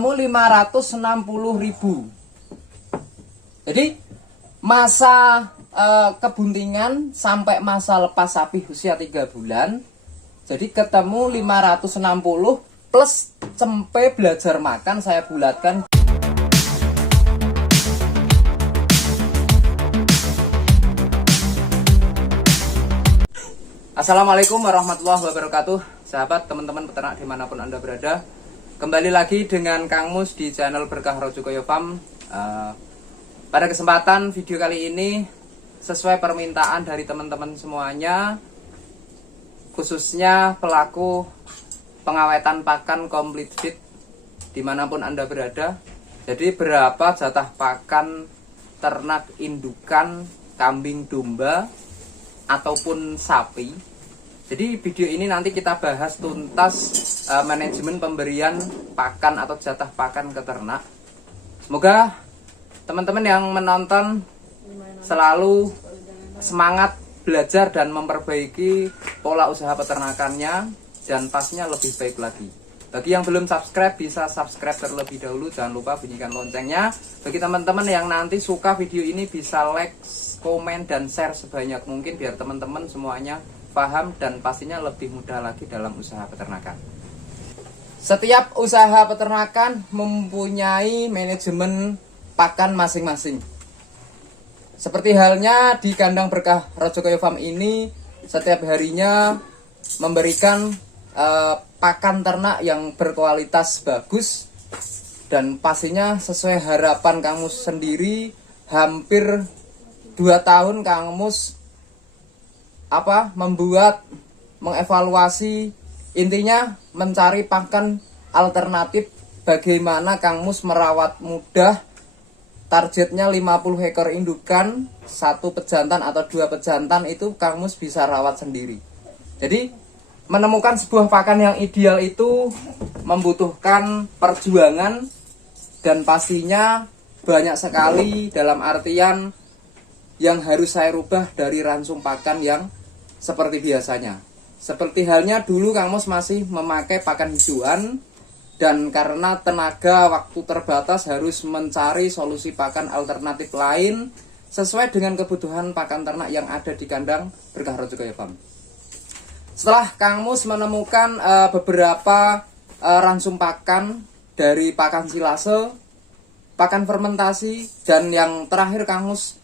ketemu 560.000. Jadi masa kebuntingan sampai masa lepas sapi usia 3 bulan. Jadi ketemu 560 plus cempe belajar makan saya bulatkan. Assalamualaikum warahmatullahi wabarakatuh. Sahabat, teman-teman peternak dimanapun Anda berada, kembali lagi dengan Kang Mus di channel Berkah Rajogoyo Farm. Pada kesempatan video kali ini, sesuai permintaan dari teman-teman semuanya, khususnya pelaku pengawetan pakan complete feed dimanapun Anda berada. Jadi berapa jatah pakan ternak indukan kambing domba ataupun sapi. Jadi video ini nanti kita bahas tuntas manajemen pemberian pakan atau jatah pakan ke ternak. Semoga teman-teman yang menonton selalu semangat belajar dan memperbaiki pola usaha peternakannya dan pastinya lebih baik lagi. Bagi yang belum subscribe, bisa subscribe terlebih dahulu. Jangan lupa bunyikan loncengnya. Bagi teman-teman yang nanti suka video ini, bisa like, komen, dan share sebanyak mungkin biar teman-teman semuanya paham dan pastinya lebih mudah lagi dalam usaha peternakan. Setiap usaha peternakan mempunyai manajemen pakan masing-masing. Seperti halnya di kandang Berkah Rajogoyo Farm ini, setiap harinya memberikan pakan ternak yang berkualitas bagus dan pastinya sesuai harapan Kang Mus sendiri. Hampir 2 tahun Kang Mus mengevaluasi, intinya mencari pakan alternatif. Bagaimana Kang Mus merawat mudah, targetnya 50 ekor indukan, 1 pejantan atau 2 pejantan itu Kang Mus bisa rawat sendiri. Jadi menemukan sebuah pakan yang ideal itu membutuhkan perjuangan dan pastinya banyak sekali, dalam artian yang harus saya rubah dari ransum pakan yang seperti biasanya. Seperti halnya dulu Kang Mus masih memakai pakan hijauan, dan karena tenaga waktu terbatas harus mencari solusi pakan alternatif lain sesuai dengan kebutuhan pakan ternak yang ada di kandang Berkah Rajogoyo Farm. Setelah Kang Mus menemukan beberapa ransum pakan dari pakan silase, pakan fermentasi, dan yang terakhir Kang Mus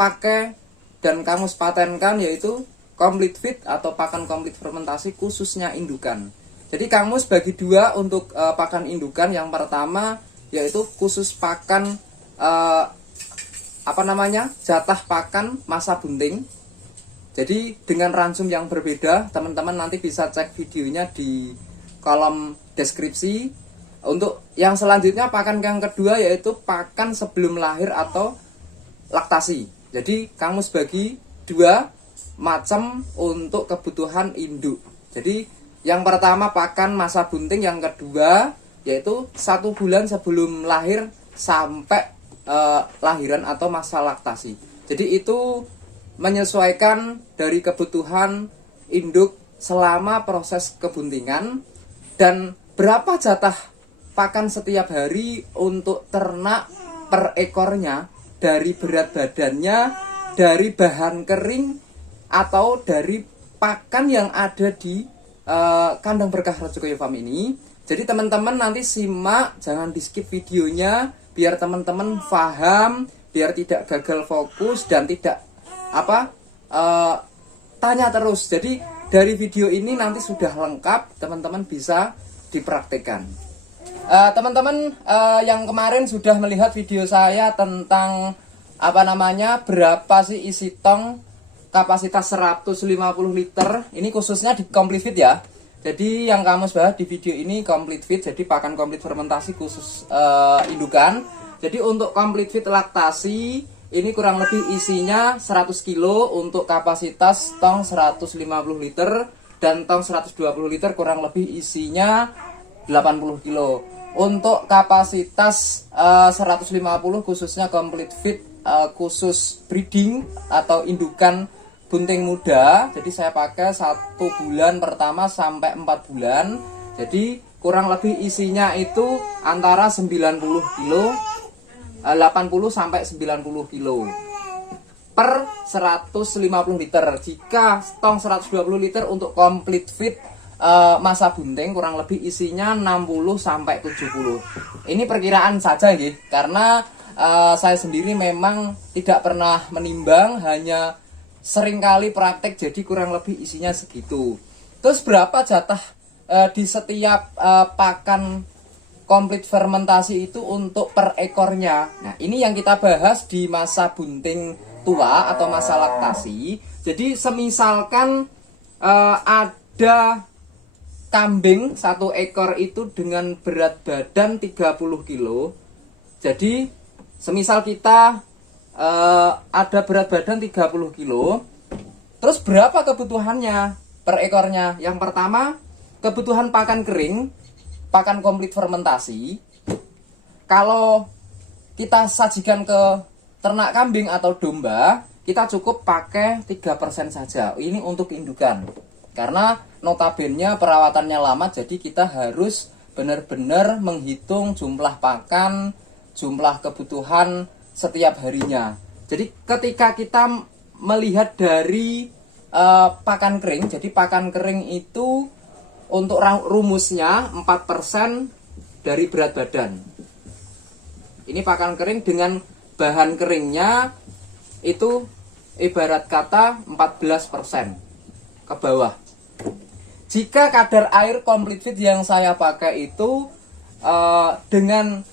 pakai dan Kang Mus patenkan yaitu complete feed atau pakan complete fermentasi khususnya indukan. Jadi Kang Mus bagi 2 untuk pakan indukan. Yang pertama yaitu khusus pakan jatah pakan masa bunting. Jadi dengan ransum yang berbeda, teman-teman nanti bisa cek videonya di kolom deskripsi. Untuk yang selanjutnya pakan yang kedua yaitu pakan sebelum lahir atau laktasi. Jadi Kang Mus bagi 2 macam untuk kebutuhan induk. Jadi yang pertama pakan masa bunting, yang kedua yaitu 1 bulan sebelum lahir sampai lahiran atau masa laktasi. Jadi itu menyesuaikan dari kebutuhan induk selama proses kebuntingan dan berapa jatah pakan setiap hari untuk ternak per ekornya, dari berat badannya, dari bahan kering, atau dari pakan yang ada di kandang Berkah Rajogoyo Farm ini. Jadi teman-teman nanti simak, jangan di skip videonya biar teman-teman paham, biar tidak gagal fokus dan tidak tanya terus. Jadi dari video ini nanti sudah lengkap, teman-teman bisa dipraktekkan. Teman-teman yang kemarin sudah melihat video saya tentang berapa sih isi tong kapasitas 150 liter. Ini khususnya di complete feed ya. Jadi yang kamu bahas di video ini complete feed, jadi pakan complete fermentasi khusus indukan. Jadi untuk complete feed laktasi ini kurang lebih isinya 100 kilo untuk kapasitas tong 150 liter, dan tong 120 liter kurang lebih isinya 80 kilo. Untuk kapasitas 150 khususnya complete feed khusus breeding atau indukan bunting muda. Jadi saya pakai 1 bulan pertama sampai 4 bulan. Jadi kurang lebih isinya itu antara 90 kilo, 80 sampai 90 kilo per 150 liter. Jika stong 120 liter untuk complete fit masa bunting, kurang lebih isinya 60 sampai 70. Ini perkiraan saja gitu, karena saya sendiri memang tidak pernah menimbang, hanya seringkali praktek, jadi kurang lebih isinya segitu. Terus berapa jatah di setiap pakan komplit fermentasi itu untuk per ekornya? Nah, ini yang kita bahas di masa bunting tua atau masa laktasi. Jadi semisalkan ada kambing satu ekor itu dengan berat badan 30 kilo. Jadi semisal kita ada berat badan 30 kilo, terus berapa kebutuhannya per ekornya? Yang pertama, kebutuhan pakan kering, pakan komplit fermentasi. Kalau kita sajikan ke ternak kambing atau domba, kita cukup pakai 3% saja. Ini untuk indukan. Karena notabene perawatannya lama, jadi kita harus benar-benar menghitung jumlah pakan, jumlah kebutuhan setiap harinya. Jadi ketika kita melihat dari pakan kering, jadi pakan kering itu untuk rumusnya 4% dari berat badan. Ini pakan kering dengan bahan keringnya itu ibarat kata 14% ke bawah. Jika kadar air complete fit yang saya pakai itu dengan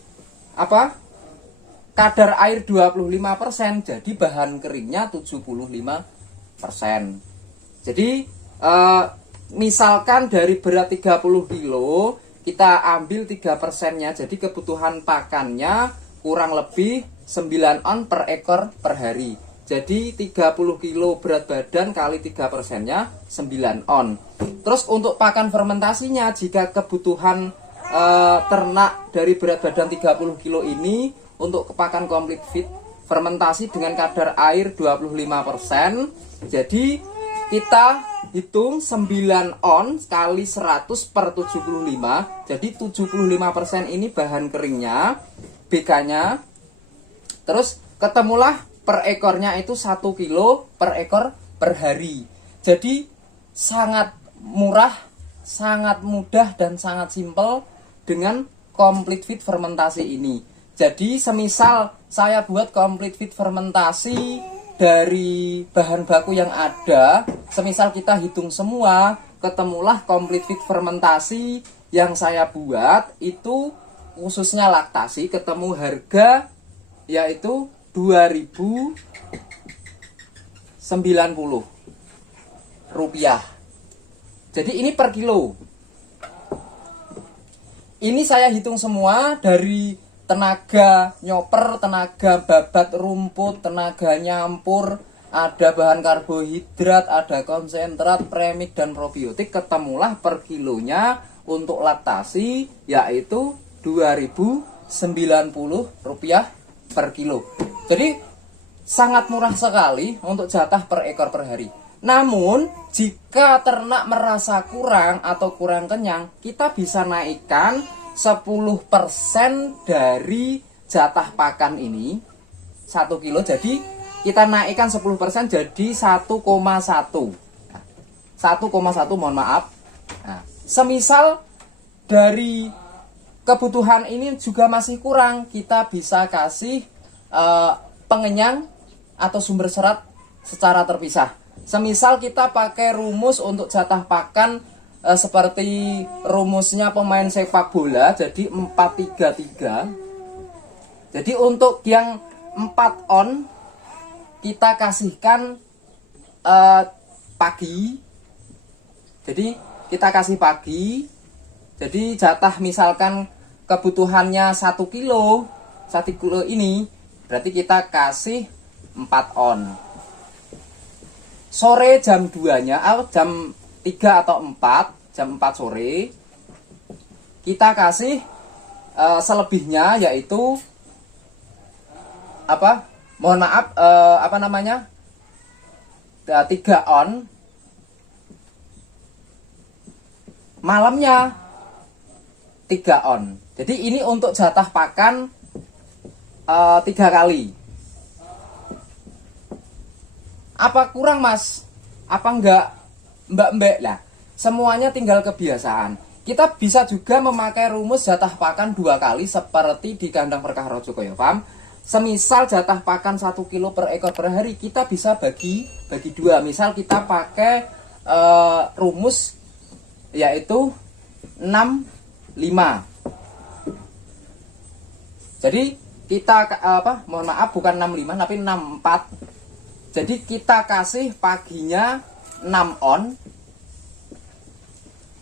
kadar air 25%, jadi bahan keringnya 75%. Jadi misalkan dari berat 30 kilo kita ambil 3%-nya, jadi kebutuhan pakannya kurang lebih 9 on per ekor per hari. Jadi 30 kilo berat badan kali 3%-nya 9 on. Terus untuk pakan fermentasinya, jika kebutuhan ternak dari berat badan 30 kilo ini untuk pakan complete fit fermentasi dengan kadar air 25%, jadi kita hitung 9 on kali 100 per 75, jadi 75% ini bahan keringnya, BK-nya. Terus ketemulah per ekornya itu 1 kilo per ekor per hari. Jadi sangat murah, sangat mudah dan sangat simpel dengan complete fit fermentasi ini. Jadi semisal saya buat complete fit fermentasi dari bahan baku yang ada, semisal kita hitung semua, ketemulah complete fit fermentasi yang saya buat itu khususnya laktasi, ketemu harga yaitu 2.090 rupiah. Jadi ini per kilo. Ini saya hitung semua dari tenaga nyoper, tenaga babat rumput, tenaga nyampur, ada bahan karbohidrat, ada konsentrat, premik dan probiotik, ketemulah per kilonya untuk laktasi yaitu 2.090 rupiah per kilo. Jadi sangat murah sekali untuk jatah per ekor per hari. Namun jika ternak merasa kurang atau kurang kenyang, kita bisa naikkan 10% dari jatah pakan ini 1 kilo. Jadi kita naikkan 10% jadi 1,1. 1,1 mohon maaf. Nah, semisal dari kebutuhan ini juga masih kurang, kita bisa kasih pengenyang atau sumber serat secara terpisah. Semisal kita pakai rumus untuk jatah pakan seperti rumusnya pemain sepak bola, jadi 4-3-3. Jadi untuk yang 4 on kita kasihkan pagi. Jadi kita kasih pagi. Jadi jatah misalkan kebutuhannya 1 kilo, 1 kilo ini berarti kita kasih 4 on. Sore jam 2-nya, jam 3 atau 4, jam 4 sore, kita kasih selebihnya yaitu mohon maaf, 3 on. Malamnya 3 on. Jadi ini untuk jatah pakan 3 kali. Apa kurang mas? Apa enggak mbak-mbak lah? Semuanya tinggal kebiasaan. Kita bisa juga memakai rumus jatah pakan 2 kali seperti di kandang Berkah Raja Koyo Farm. Semisal jatah pakan 1 kilo per ekor per hari, kita bisa bagi 2. Misal kita pakai rumus yaitu 65. Jadi kita mohon maaf bukan 65 tapi 64. Jadi kita kasih paginya 6 on,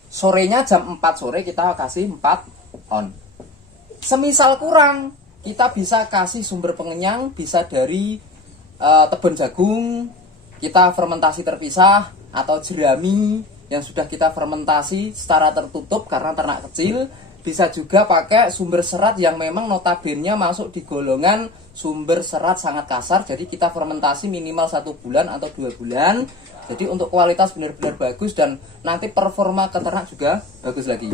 sorenya jam 4 sore kita kasih 4 on. Semisal kurang, kita bisa kasih sumber pengenyang, bisa dari tebon jagung, kita fermentasi terpisah, atau jerami yang sudah kita fermentasi secara tertutup karena ternak kecil. Bisa juga pakai sumber serat yang memang notabene masuk di golongan sumber serat sangat kasar. Jadi kita fermentasi minimal 1 bulan atau 2 bulan. Jadi untuk kualitas benar-benar bagus dan nanti performa ternak juga bagus lagi.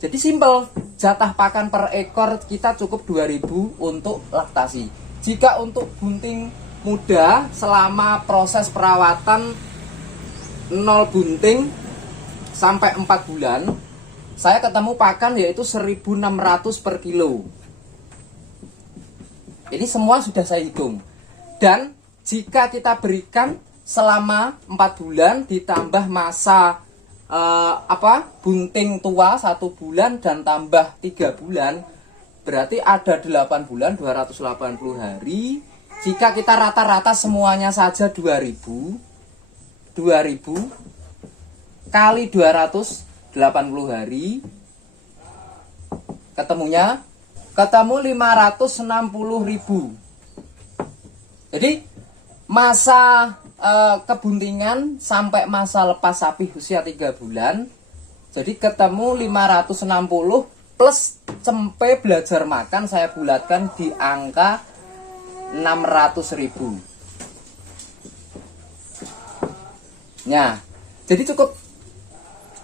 Jadi simple, jatah pakan per ekor kita cukup 2.000 untuk laktasi. Jika untuk bunting muda selama proses perawatan 0 bunting sampai 4 bulan, saya ketemu pakan yaitu 1.600 per kilo. Ini semua sudah saya hitung. Dan jika kita berikan selama 4 bulan ditambah masa bunting tua 1 bulan dan tambah 3 bulan, berarti ada 8 bulan 280 hari. Jika kita rata-rata semuanya saja 2.000 kali 280 hari, ketemu 560.000. Jadi masa kebuntingan sampai masa lepas sapi usia 3 bulan, jadi ketemu 560 plus cempe belajar makan, saya bulatkan di angka 600.000. Nah, jadi cukup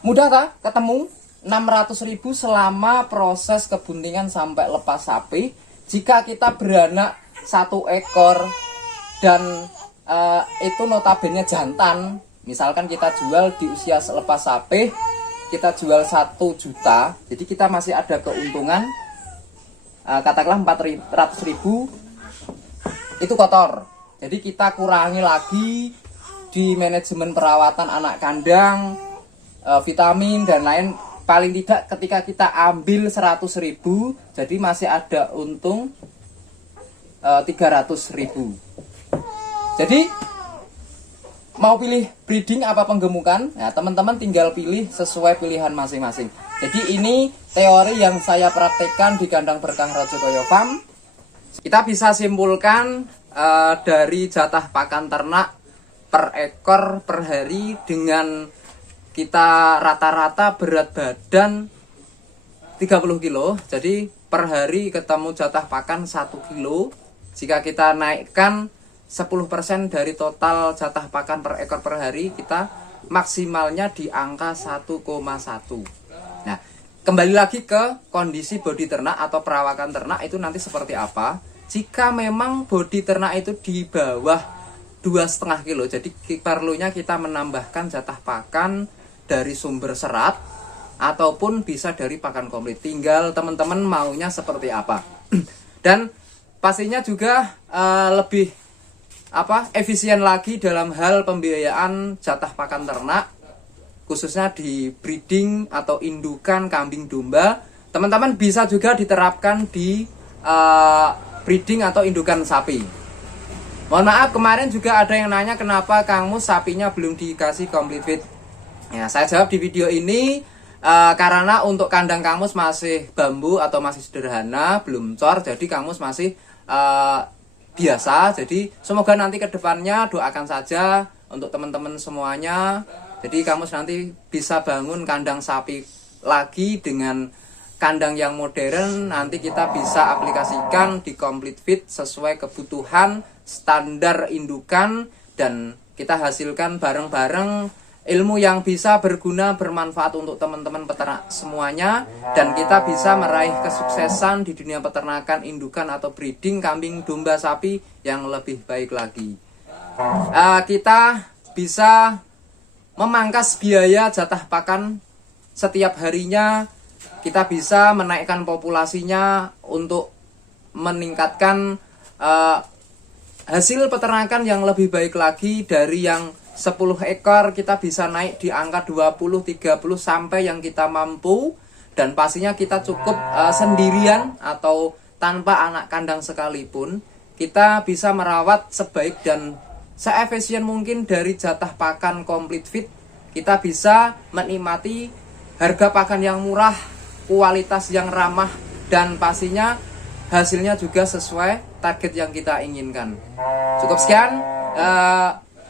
mudah tak ketemu 600.000 selama proses kebuntingan sampai lepas sapi. Jika kita beranak 1 ekor dan itu notabene jantan, misalkan kita jual di usia selepas sapi, kita jual 1 juta, jadi kita masih ada keuntungan katakanlah 400.000 itu kotor. Jadi kita kurangi lagi di manajemen perawatan anak kandang, vitamin dan lain. Paling tidak ketika kita ambil 100.000, jadi masih ada untung 300.000. Jadi mau pilih breeding apa penggemukan, ya teman-teman tinggal pilih sesuai pilihan masing-masing. Jadi ini teori yang saya praktekkan di kandang Berkah Raja Koyo Farm. Kita bisa simpulkan dari jatah pakan ternak per ekor per hari dengan kita rata-rata berat badan 30 kilo. Jadi per hari ketemu jatah pakan 1 kilo. Jika kita naikkan 10% dari total jatah pakan per ekor per hari, kita maksimalnya di angka 1,1. Nah, kembali lagi ke kondisi bodi ternak atau perawakan ternak itu nanti seperti apa. Jika memang bodi ternak itu di bawah 2,5 kilo, jadi perlunya kita menambahkan jatah pakan dari sumber serat ataupun bisa dari pakan komplit. Tinggal teman-teman maunya seperti apa. Dan pastinya juga lebih efisien lagi dalam hal pembiayaan jatah pakan ternak, khususnya di breeding atau indukan kambing domba. Teman-teman bisa juga diterapkan di breeding atau indukan sapi. Mohon maaf, kemarin juga ada yang nanya kenapa Kang Mus sapinya belum dikasih complete feed. Ya, saya jawab di video ini karena untuk kandang Kang Mus masih bambu atau masih sederhana, belum cor, jadi Kang Mus masih biasa. Jadi semoga nanti ke depannya doakan saja untuk teman-teman semuanya. Jadi Kang Mus nanti bisa bangun kandang sapi lagi dengan kandang yang modern. Nanti kita bisa aplikasikan di complete feed sesuai kebutuhan standar indukan dan kita hasilkan bareng-bareng ilmu yang bisa berguna, bermanfaat untuk teman-teman peternak semuanya, dan kita bisa meraih kesuksesan di dunia peternakan, indukan atau breeding kambing, domba, sapi yang lebih baik lagi. Kita bisa memangkas biaya jatah pakan setiap harinya, kita bisa menaikkan populasinya untuk meningkatkan hasil peternakan yang lebih baik lagi. Dari yang 10 ekor kita bisa naik di angka 20, 30 sampai yang kita mampu, dan pastinya kita cukup sendirian atau tanpa anak kandang sekalipun. Kita bisa merawat sebaik dan seefisien mungkin dari jatah pakan komplit fit. Kita bisa menikmati harga pakan yang murah, kualitas yang ramah, dan pastinya hasilnya juga sesuai target yang kita inginkan. Cukup sekian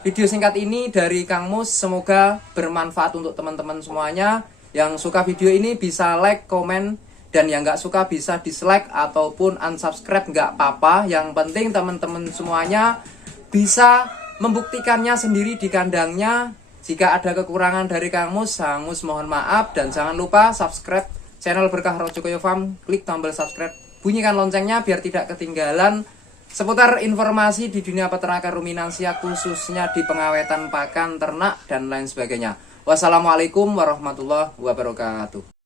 video singkat ini dari Kang Mus, semoga bermanfaat untuk teman-teman semuanya. Yang suka video ini bisa like, komen, dan yang nggak suka bisa dislike ataupun unsubscribe, nggak apa-apa. Yang penting teman-teman semuanya bisa membuktikannya sendiri di kandangnya. Jika ada kekurangan dari Kang Mus mohon maaf, dan jangan lupa subscribe channel Berkah Rojokoyo Farm, klik tombol subscribe, bunyikan loncengnya biar tidak ketinggalan seputar informasi di dunia peternakan ruminansia, khususnya di pengawetan pakan ternak dan lain sebagainya. Wassalamualaikum warahmatullahi wabarakatuh.